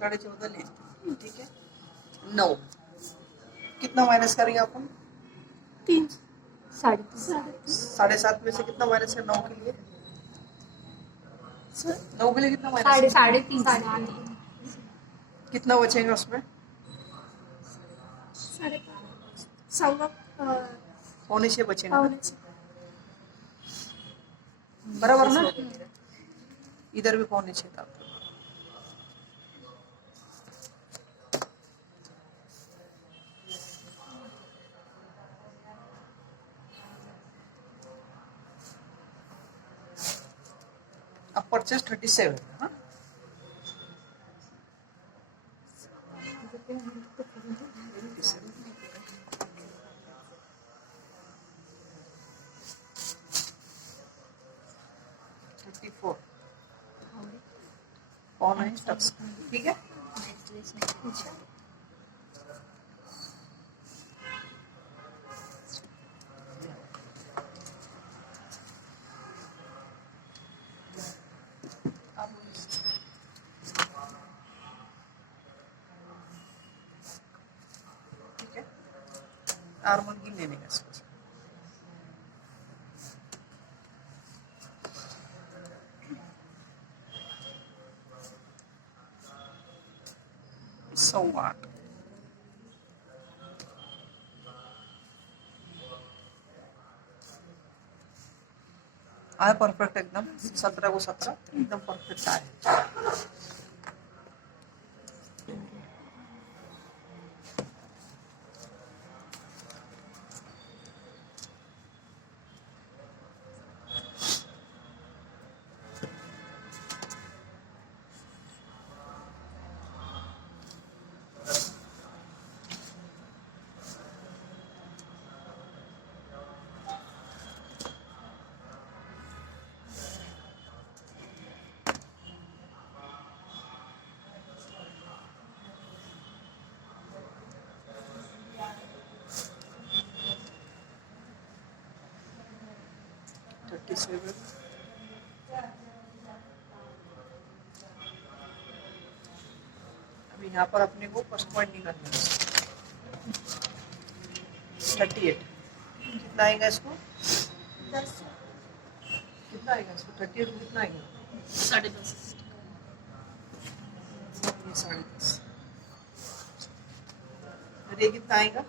14.5 लें, ठीक है। 9 कितना माइनस करेंगे अपन? 3 7.5 में से कितना माइनस है 9 के लिए? 9 के लिए कितना माइनस? 3.5 कितना बचेगा उसमें? 5.25 बचेगा बराबर ना? इधर भी 5.25 था। अब परचेस 37, हाँ? कौन है टक्स, ठीक है। ठीक है, R1 की लेने का इसको। So what? आया परफेक्ट एकदम। 17 को 17 एकदम परफेक्ट आया। अभी यहाँ पर अपने को फर्स्ट पॉइंट निकालना है। 38 कितना आएगा इसको? 10 कितना आएगा इसको? 38 को कितना आएगा? 10.5 10.5 और ये कितना आएगा?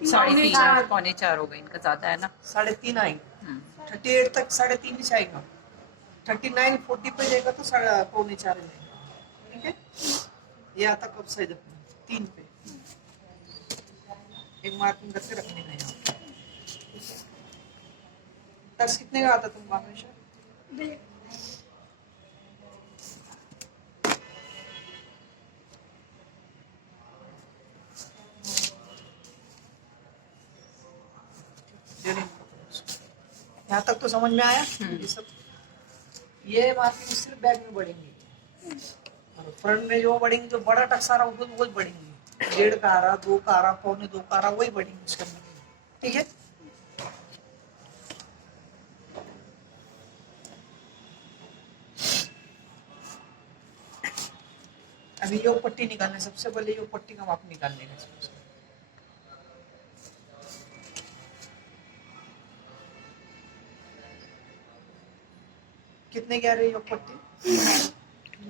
3.5 पौने 4 हो गए, इनका ज्यादा है ना। 3.5 आएगा। 38 तक 3.5 ही जाएगा। 39 40 पे जाएगा तो 3.5 जाएगा, ठीक है। ये आता कब साइज अपने 3 पे एक मार्किंग करके रखने का यहाँ। टक्स कितने का आता तुमको हमेशा? यहाँ तक तो समझ में आया? ये सब ये मार्किंग सिर्फ बैक में बढ़ेंगी और फ्रंट में जो बढ़ेंगी, जो बड़ा टक्स आ रहा है वो बढ़ेंगी। 1.5 का आ रहा, 2 का आ रहा, 2.25 का आ रहा, वही बढ़ेंगी उसके अंदर, ठीक है। अभी योग पट्टी निकालने, सबसे पहले योग पट्टी का माप निकालने का। कितने क्या रही योग पट्टी?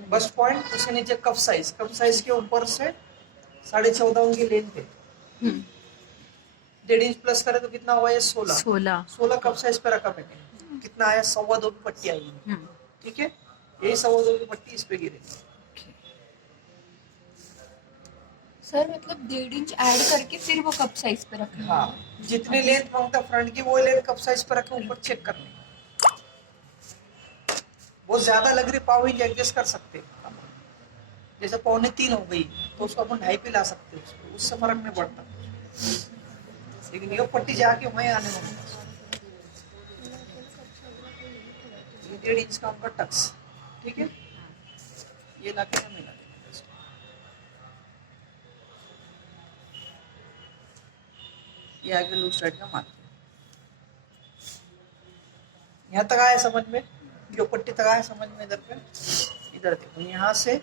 बस पॉइंट, उसके नीचे कप साइज, कप साइज के ऊपर से 14.5 उनकी लेंथ है। 1.5 इंच प्लस करे तो कितना हुआ? ये 16 कप साइज पे रखा मैंने। कितना आया? 2.25 की पट्टी आई, ठीक है। यही 2.25 की पट्टी इस पे गिरेगी। सर मतलब 1.5 इंच ऐड करके फिर वो कप साइज पे रखना। हाँ, जितनी लेंथ मांगता फ्रंट की वो लेंथ कप साइज पे रखे, ऊपर चेक करने। बहुत ज्यादा लग रही पाव इंच एडजस्ट कर सकते हैं। जैसे 2.25 हो गई तो उसको अपन 2.5 पे ला सकते हैं, उससे फर्क नहीं पड़ता। लेकिन ये पट्टी जाके वहीं आने वाली। 1.5 इंच का उनका टक्स, ठीक है। ये लाके हमें ला देंगे। ये आगे लूज साइड का मार्क। यहाँ तक आया समझ में? जो पट्टी तक आया समझ में इधर पे? इधर देखो, यहाँ से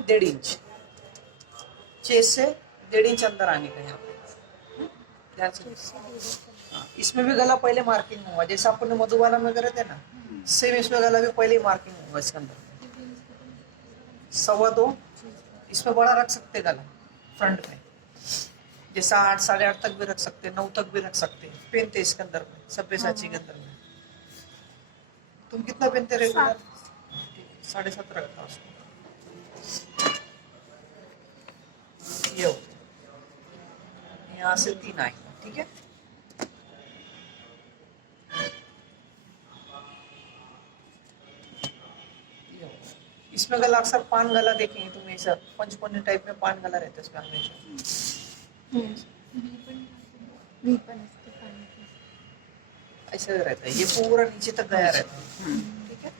1.5 इंच, चेस्ट से 1.5 इंच अंदर आने का यहाँ पे। ध्यान से। हाँ, इसमें भी गला पहले मार्किंग होगा, जैसे आपने मधुबाला में करे थे ना, सेम इसमें गला भी पहले मार्किंग होगा इसके अंदर। 2.25, इसमें बड़ा रख सकते गला फ्रंट में, जैसा 8, 8.5 तक भी रख सकते, 9 तक भी रख सकते। पहनते इसके अंदर में, सब्यसाची के अंदर में। तुम कितना पहनते रेगुलर? 7.5 रखता उसको। ये हो गया, यहाँ से 3 आएगा, ठीक है। ये हो गया। इसमें गला अक्सर पान गला देखेंगे तुम, ऐसा पंचकोनी टाइप में पान गला रहता है इसमें हमेशा। ऐसा रहता है, ये पूरा नीचे तक गया रहता है, ठीक है।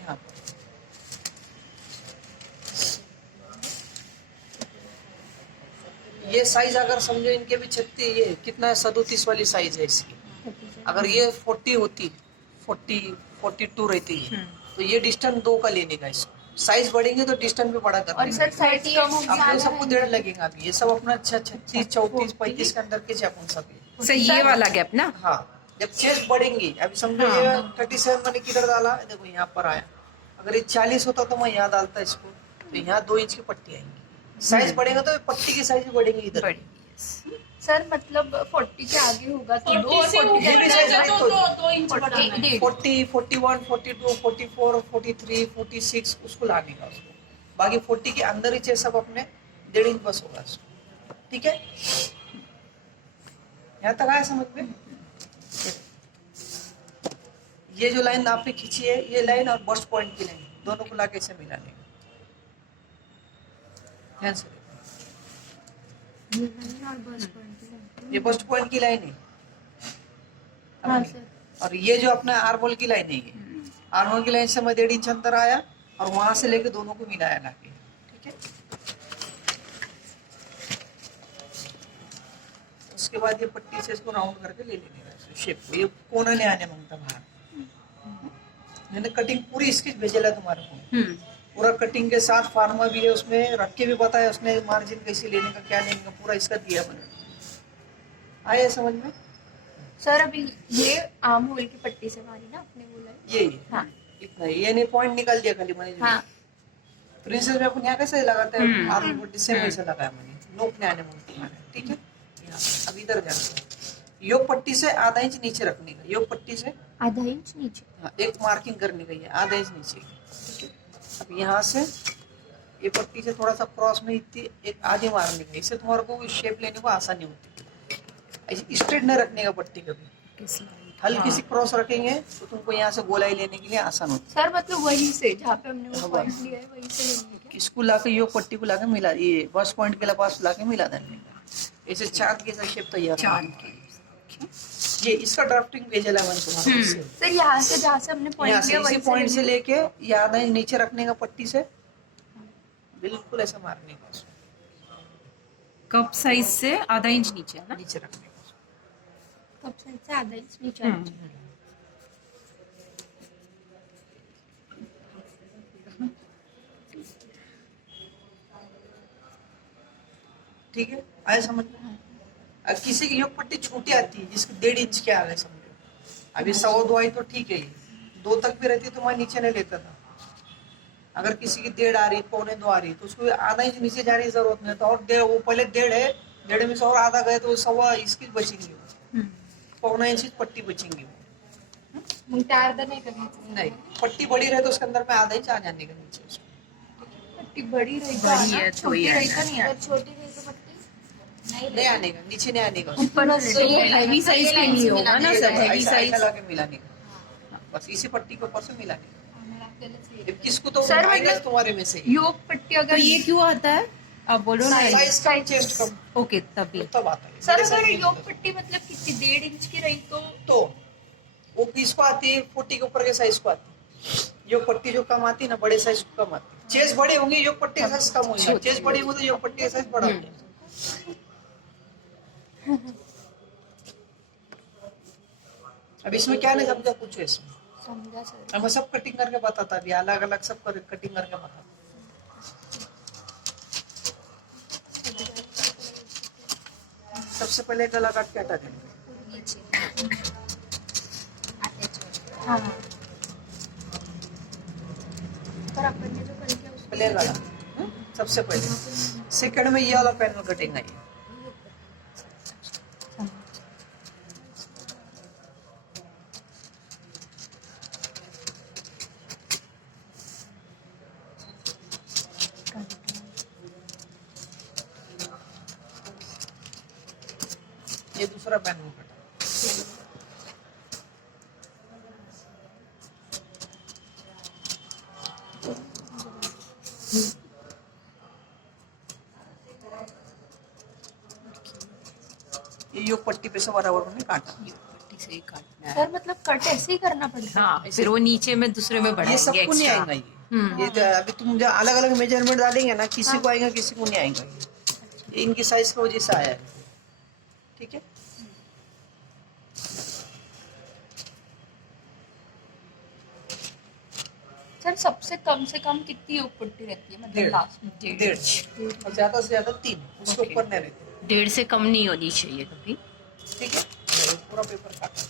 यहाँ पर ये साइज अगर समझो इनके भी 36, ये कितना है, 37 वाली साइज है इसकी। अगर ये 40 होती, 42 रहती है, तो ये डिस्टेंस 2 का लेने का इसको। साइज बढ़ेंगे तो डिस्टेंस भी बड़ा करना और सर साइड कम हो आपको सबको 1.5 लगेगा। अभी ये सब अपना 36, 34, 35 के अंदर के अपन सब ये। सही, ये वाला गैप ना। हाँ, जब चेस्ट बढ़ेंगी, अभी समझो ये 37 मैंने किधर डाला, देखो यहाँ पर आया। अगर ये 40 होता तो मैं यहाँ डालता इसको, तो यहाँ 2 इंच की पट्टी आएंगी। साइज बढ़ेगा तो पट्टी की साइज भी बढ़ेगी इधर। सर मतलब 40 के आगे होगा तो 2 और 40 के आगे तो 2 इंच बढ़ाना है। 40, 41, 42, 44, 43, 46 उसको लाने का उसको। बाकी 40 के अंदर ही चेस्ट सब अपने 1.5 इंच बस होगा उसको, ठीक है। यहाँ तक आया समझ में? ये जो लाइन आपने खींची है, ये लाइन और बस्ट पॉइंट की लाइन, दोनों को लाके इसे मिलाने का। ध्यान से देखो, ये बस्ट पॉइंट की लाइन है। हाँ सर। और ये जो अपना आर्मोल की लाइन है, ये आर्मोल की लाइन से मैं 1.5 इंच अंदर आया और वहां से लेके दोनों को मिलाया लाके, ठीक है। उसके बाद ये पट्टी से इसको राउंड करके ले लेने का शेप को। ये कोना नहीं आने मांगता बाहर। मैंने कटिंग पूरी इसकी भेजेला तुम्हारे को, पूरा कटिंग के साथ फार्मा भी है उसमें, रख के भी बताया उसने मार्जिन कैसे लेने का, क्या लेने का, पूरा इसका दिया मैंने। आया समझ में? सर अभी ये आर्म होल की पट्टी से मारी ना आपने बोला है? ये हाँ इतना ही। ये नहीं पॉइंट निकाल दिया खाली मैंने। हाँ प्रिंसेस में अपन यहाँ कैसे लगाते हैं, आर्म पट्टी से वैसे लगाया मैंने, नोक ने आने मुझे, ठीक है। यहाँ अब इधर जाना, योग पट्टी से आधा इंच नीचे रखने का, योग पट्टी से आधा इंच नीचे। हाँ, एक मार्किंग करने का, ये आधा इंच नीचे, ठीक है। अब यहाँ से ये पट्टी से थोड़ा सा क्रॉस में इतनी एक आधी मारने का, इससे तुम्हारे को शेप लेने को आसानी होती है। स्ट्रेट नहीं रखने का पट्टी कभी, हल्की सी क्रॉस रखेंगे तो तुमको यहाँ से गोलाई लेने के लिए आसान होती सर मतलब वहीं से जहाँ पे हमने वो पॉइंट लिया है वहीं से लेंगे है। क्या? इसको लाके योग पट्टी को लाके मिला, ये बस पॉइंट के पास लाके मिला देने का, ऐसे चांद के साथ शेप तैयार। ये इसका ड्राफ्टिंग भेजेला मैंने तुम्हारे से। सर यहाँ से जहाँ से हमने यहाँ पॉइंट से लिया इसी वहीं पॉइंट से लेंगे। लेके ये आधा इंच नीचे रखने का पट्टी से, बिल्कुल ऐसा मारने का उसको, कप साइज से आधा इंच नीचे है ना। नीचे रखने का। कब साइड से आधा इंच नीचे आना चाहिए। ठीक है, आए समझ में? अब किसी की योग पट्टी छोटी आती है जिसकी 1.5 इंच के आ गए समझो, अभी 1.25 आई तो ठीक है, 2 तक भी रहती तो मैं नीचे नहीं लेता था। अगर किसी की 1.5 आ रही, 1.25 आ रही, तो उसको आधा इंच नीचे जाने की जरूरत नहीं, तो और 1.5, वो पहले 1.5 है, 1.5 में से और आधा गए तो 1.25 इसकी बचेंगी, 1.25 इंच की पट्टी बचेंगी। मग त्या अर्धा नाही करायचं। नहीं, पट्टी बड़ी रहे तो उसके अंदर में आधा इंच आ जाने का नीचे उसको। पट्टी बड़ी रही तो बड़ी आना, है तो छोटी ये रही तो आना। नहीं आना। छोटी रही तो पट्टी नहीं आने का, नीचे नहीं आने का उसको। ऊपर हैवी साइज के लिए होगा ना सर, हैवी ऐसा साइज। लाके मिलाने का, बस इसी पट्टी को ऊपर से मिलाने का। जब किसको तो सर, आएगा मतलब तुम्हारे में से योग पट्टी तो अगर ये क्यों आता है आप बोलो ना। साइज कम, चेस्ट कम, ओके तभी। तब आता है। सर मेरे साथ अगर नहीं योग होता। पट्टी मतलब कितनी 1.5 इंच की रही तो वो किसको आती है, 40 के ऊपर के साइज को आती है। योग पट्टी जो कम आती है ना, बड़े साइज को कम आती है। चेस्ट बड़ी होंगी, योग पट्टी का साइज कम होगा। चेस्ट बड़ी होगी तो योग पट्टी का साइज बड़ा होगा। अब इसमें क्या नहीं समझा, पूछो इसमें। समझा सर। अब मैं सब कटिंग करके बताता, अभी अलग अलग सब कटिंग करके बताता। सबसे पहले गला काट के हटा देंगे। नीचे अटैच हो। हाँ हाँ। पर अपन ने जो कल किया उसको पहले गला, सबसे पहले। सेकंड में ये वाला पैनल कटिंग आई। ये दूसरा पैनल कटा। ये योग पट्टी पे से बराबर में काटा। पट्टी से ही काटना है। सर मतलब कट ऐसे ही करना पड़ता है। हाँ, फिर वो नीचे में दूसरे में ये बढ़ाएंगे सबको नहीं एक्स्ट्रा। आएगा ये तो अभी तुम जो अलग अलग मेजरमेंट डालेंगे ना, किसी को आएगा किसी को नहीं आएगा। ये इनकी साइज की वजह से आया है, ठीक है। सर सबसे कम से कम कितनी योग पट्टी रहती है, मतलब डेढ़। लास्ट में? 1.5 और ज्यादा से ज्यादा 3, उसके Okay. ऊपर नहीं रहते, 1.5 से कम नहीं होनी चाहिए कभी। ठीक है। ये पूरा पेपर काटा।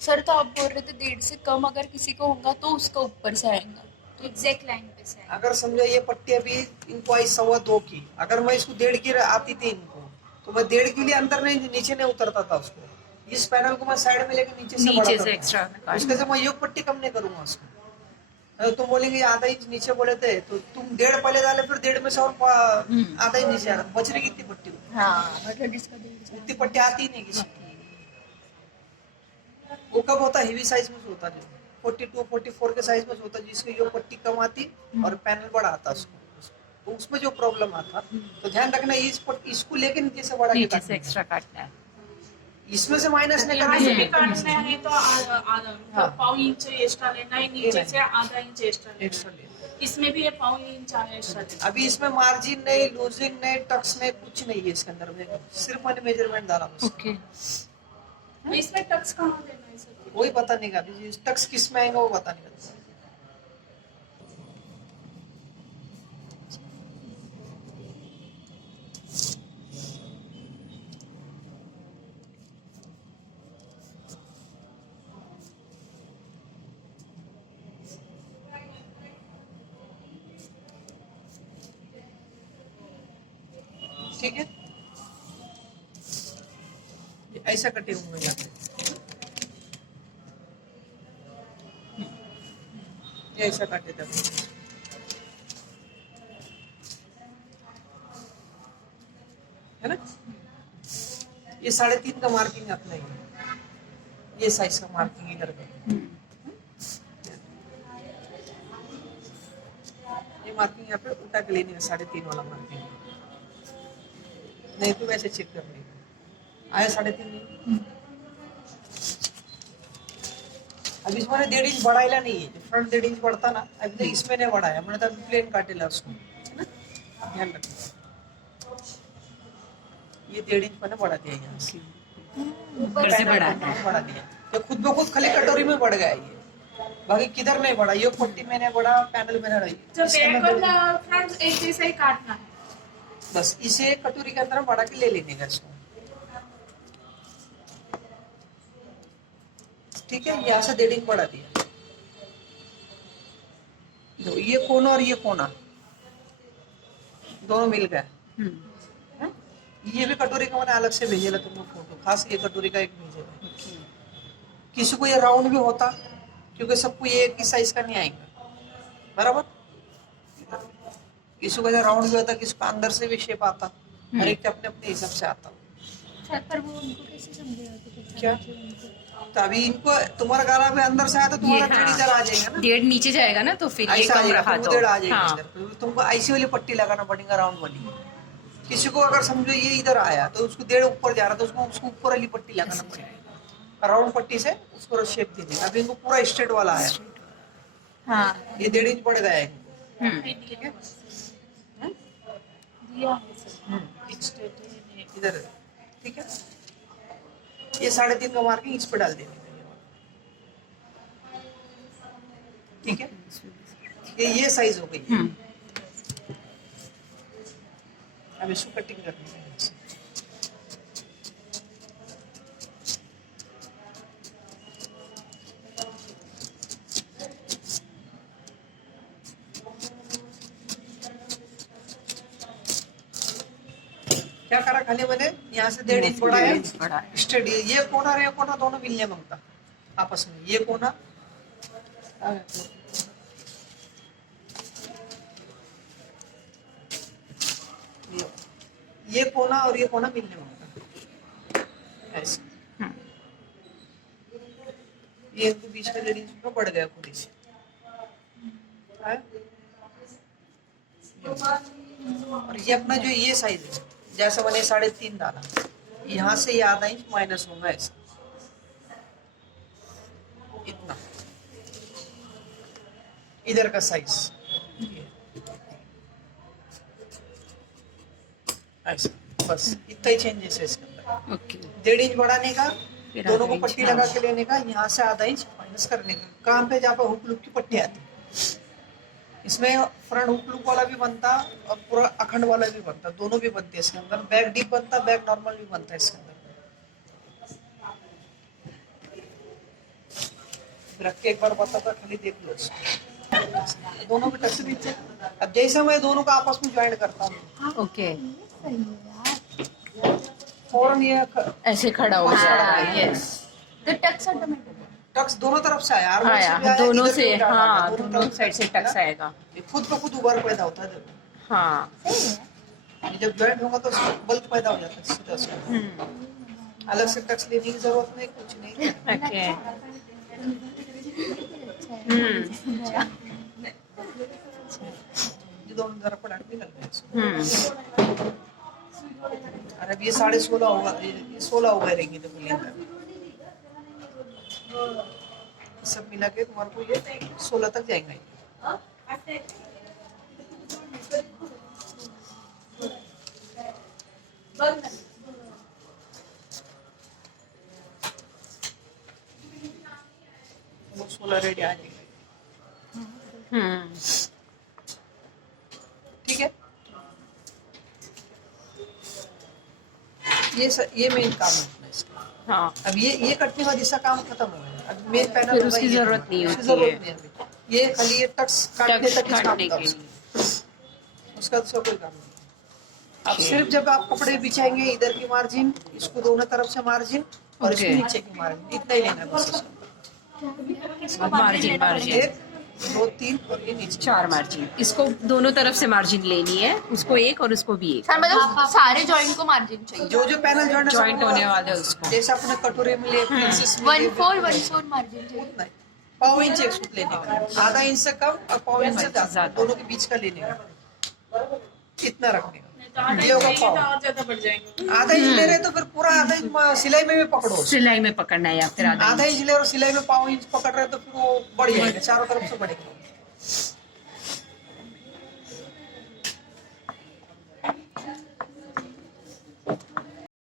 सर तो आप बोल रहे थे 1.5 से कम अगर किसी को होगा तो उसका ऊपर से आएगा, तो एग्जैक्ट लाइन पे से आएगा। अगर समझो ये पट्टी अभी इनको आई 2.25 की, अगर मैं इसको 1.5 की आती थी इनको, तो मैं 1.5 के लिए अंदर नहीं, नीचे नहीं उतरता था उसको। इस पैनल को मैं साइड में लेके नीचे से नीचे बढ़ाता से था। एक्स्ट्रा उसके से मैं योग पट्टी कम नहीं करूंगा उसको। अगर तुम बोलेंगे आधा इंच नीचे बोले थे, तो तुम 1.5 पहले डाले, फिर 1.5 में से और आधा इंच नीचे आ रहा, बच रही कितनी पट्टी? हाँ मतलब जिसका 1.5 उतनी पट्टी आती ही नहीं किसी। वो कब होता है? हेवी साइज में से होता है, 42 44 के साइज में से होता है, जिसको ये पट्टी कम आती और पैनल बड़ा आता उसको, तो उसमें जो प्रॉब्लम आता। तो ध्यान रखना, इसको लेके नीचे से बड़ा नीचे से एक्स्ट्रा काटना है। इसमें से माइनस नहीं यहाँ से भी करना काटना है तो हाँ। पाव इंच एक्स्ट्रा लेना है, नीचे से आधा इंच एक्स्ट्रा लेना एक्स्ट्रा ले। है। इसमें भी ये पाव इंच एक्स्ट्रा लेना अभी इसमें मार्जिन नहीं, लूजिंग नहीं, टक्स नहीं, कुछ नहीं है इसके अंदर में, सिर्फ मैंने मेजरमेंट डाला बस। ओके। है। तो इसमें टक्स कहाँ देना है सर? वही पता नहीं, अभी टक्स किस में आएगा वो पता नहीं। ठीक है, ऐसा कटिंग होगा यहाँ पे, ये ऐसा काटे थे है ना। ये 3.5 का मार्किंग अपना ही है, ये साइज का मार्किंग इधर का, ये मार्किंग यहाँ पे उल्टा के लेने का 3.5 वाला मार्किंग, नहीं तो वैसे चेक कर लेंगे। आया 3.5 नहीं। अब इसमें 1.5 इंच बढ़ाएला नहीं है, फ्रंट 1.5 इंच बढ़ता ना, अभी तो इसमें नहीं बढ़ाया, मैंने तो प्लेन काटेला उसको, है ना। ध्यान रखना, ये 1.5 इंच मैंने बढ़ा दिया यहाँ से, ऊपर से बढ़ाना है। बढ़ा दिया, तो खुद ब खुद खाली कटोरी में बढ़ गया ये, बाकी किधर नहीं बढ़ा। ये पट्टी मैंने बढ़ा, पैनल मैंने रही, जो बैक और फ्रंट एक जैसा ही काटना है। बस इसे कटोरी के अंदर बढ़ा के ले लेने का इसको, ठीक है। यहाँ से 1.5 इंच बढ़ा दिया, दो ये कोना और ये कोना दोनों मिल गए। ये भी कटोरी का मैंने अलग से भेजेला तुमको फोटो, खास ये कटोरी का एक भेजेला। किसी को ये राउंड भी होता, क्योंकि सबको ये एक ही साइज का नहीं आएगा बराबर। किसी को राउंड भी होता, किसी का अंदर से भी शेप आता, हर एक के अपने अपने हिसाब से आता। सर पर वो उनको कैसे समझेगा कि कितना क्या? नीचे उनको? तो अभी इनको तुम्हारा गाला भी अंदर से आया तो तुम्हारा 1.5 इधर आ जाएगा ना, 1.5 नीचे जाएगा ना, तो फिर ये ऐसा आ कम जाएगा, रहा तो तो 1.5 आ जाएगा हाँ। इधर। तो तुमको ऐसी वाली पट्टी लगाना पड़ेगा, राउंड वाली। किसी को अगर समझो ये इधर आया तो उसको 1.5 ऊपर जा रहा, तो उसको ऊपर वाली पट्टी लगाना पड़ेगा, राउंड पट्टी से उसको शेप दे देगा। अभी इनको पूरा स्ट्रेट वाला आया, हाँ ये 1.5 इंच बढ़ गया है इनको, हम्म। ठीक है। ये आगे से एक्सटेंड है इधर है, ठीक है। ये 3.5 का मार्किंग इस पे डाल देंगे, ठीक है। ये साइज हो गई। अब इसको कटिंग करनी है। क्या करा खाली मैंने यहाँ से 1.5 इंच बढ़ाया, स्ट्रेट। ये कोना और ये कोना दोनों मिलने मांगता आपस में। ये कोना ये कोना और ये कोना मिलने मांगता ऐसे। ये इनको बीच में 1.5 इंच बढ़ गया पूरी से। और ये अपना जो ये साइज है, जैसे मैंने 3.5 डाला, यहाँ से ये आधा इंच माइनस होगा ऐसा, इतना इधर का साइज ऐसा। बस इतना ही चेंजेस है इसके अंदर। ओके 1.5 इंच बढ़ाने का, फिर दोनों को आधा पट्टी इंच, लगा के लेने का, यहाँ से आधा इंच माइनस करने का काम पे। जहाँ पे हुक लुक की पट्टी आती है, इसमें फ्रंट हुक लुक वाला भी बनता और पूरा अखंड वाला भी बनता, दोनों भी बनते हैं इसके अंदर। बैक डीप बनता, बैक नॉर्मल भी बनता है इसके अंदर। रख के एक बार बताता, खाली देख लो इसको। दोनों के टच नीचे। अब जैसे मैं दोनों को आपस में ज्वाइन करता हूँ, ओके फौरन ये ऐसे खड़ा हो जाएगा। Yes The tux automatic. Tux दोनों तरफ से आया, आर्मर से भी आया, आया, दोनों इधर से। भी डाला, हाँ, दोनों दोनों तरफ साइड से टक्स आएगा। ये खुद ब खुद उबार पैदा होता है। देखो हाँ ये जब ज्वाइंट होगा तो उसमें बल्क पैदा हो जाता है सीधा से। अलग से टक्स लेने की जरूरत नहीं, कुछ नहीं। ओके ये दोनों तरफ पर डाल निकल गए इसको। और अब ये 16.5 होगा, ये 16 होगा रहेंगे तो मिलेगा। सब मिला के तुम्हारे को ये 16 तक जाएंगे। वो 16 रेडी आ जाएंगे, ठीक है। ये मेन काम है अपना इसका। हाँ अब ये कटने का जिसका काम खत्म हो गया, अब मेन पैनल फिर होगा उसकी ये। जरूरत नहीं उसकी होती जरूरत है। नहीं है अभी। ये खाली ये टक्स काटने टक्स तक ही काम काटने था के उसका। लिए। उसका दूसरा कोई काम नहीं। अब सिर्फ जब आप कपड़े बिछाएंगे, इधर की मार्जिन, इसको दोनों तरफ से मार्जिन और इसके Okay. नीचे की मार्जिन, इतना ही लेना है बस इसको। मार्जिन मार्जिन 1 2 3 और ये नीचे 4 मार्जिन। इसको दोनों तरफ से मार्जिन लेनी है, उसको एक और उसको भी एक। सर मतलब सारे जॉइंट को मार्जिन चाहिए। जो पैनल जॉइंट होने वाला है उसको। जैसे अपने कटोरे में लिए, प्रिंसेस में लिए, 1/4 मार्जिन चाहिए। नहीं, पाव इंच एक सूट लेने का, आधा इंच से कम और पाव इंच से ज्यादा, दोनों के बीच का लेने का, इतना रखने का। तो आधा ये होगा इंच चाहिए तो पाव। और ज्यादा बढ़ जाएंगे। आधा इंच ले रहे तो फिर पूरा आधा इंच सिलाई में भी पकड़ो। सिलाई में पकड़ना है या फिर आधा इंच ले और सिलाई में पाव इंच पकड़ रहे तो फिर वो बढ़ जाएगा, चारों तरफ से बढ़ेगा।